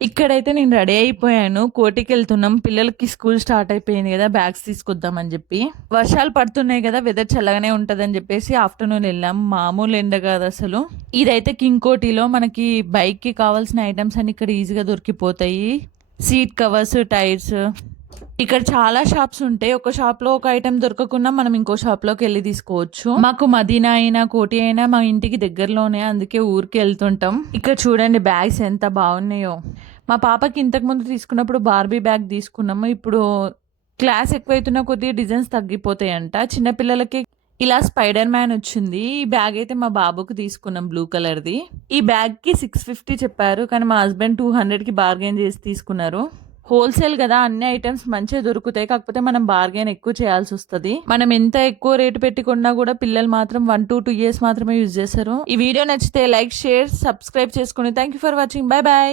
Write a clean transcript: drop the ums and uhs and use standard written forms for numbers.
ఇక్కడైతే నేను రెడీ అయిపోయాను. కోటికెళ్తున్నాం. పిల్లలకి స్కూల్ స్టార్ట్ అయిపోయింది గదా! బ్యాగ్స్ తీసుకొద్దామని జెప్పి. వర్షాలు పడుతున్నాయి గదా! వెదర్ చల్లగానే ఉంటదని జెప్పేసి ఆఫ్టర్‌నూన్ ఎళ్ళాం. మామూలు ఎండ గాదసలు. ఇదైతే కింగ్ కోటిలో మనకి బైక్‌కి కావాల్సిన ఐటెమ్స్ అన్నీ ఇక్కడ ఈజీగా దొరికిపోతాయి. సీట్ కవర్స్, టైర్స్ ఇక్కడ చాలా షాప్స్ ఉంటాయి. ఒక షాప్‌లో ఒక ఐటెమ్ దొరకకున్నా మనం ఇంకో షాప్‌లోకెళ్ళి తీసుకోవచ్చు. మాకు మదీనా అయినా, కోటి అయినా మా ఇంటికి దగ్గరలోనే అందుకే ఊరికి ఎళ్తుంటాం. ఇక్కడ చూడండి బ్యాగ్స్ ఎంత బాగున్నాయో. మా పాపకి ఇంతకుముందు తీసుకున్నప్పుడు బార్బీ బ్యాగ్ తీసుకున్నాము. ఇప్పుడు క్లాస్ ఎక్కువైతున్న కొద్దీ డిజైన్స్ తగ్గిపోతాయంట. చిన్న పిల్లలకి ఇలా స్పైడర్ మ్యాన్ వచ్చింది. ఈ బ్యాగ్ అయితే మా బాబుకి తీసుకున్నాం బ్లూ కలర్‌ది. ఈ బ్యాగ్‌కి 650 చెప్పారు. కానీ మా హస్బెండ్ 200కి బార్గెయిన్ చేసి తీసుకున్నారు. హోల్‌సేల్ గదా! అన్ని ఐటెమ్స్ మంచిగా దొరుకుతాయి. కాకపోతే మనం బార్గెయిన్ ఎక్కువ చేయాల్సొస్తది. మనం ఎంత ఎక్కువ రేట్ పెట్టి కొన్నా గూడా పిల్లలు మాత్రం 1-2 ఇయర్స్ మాత్రమే యూజ్ చేస్తారు. ఈ వీడియో నచ్చితే లైక్, షేర్, సబ్స్క్రైబ్ చేసుకోండి. Thank you for watching. By by.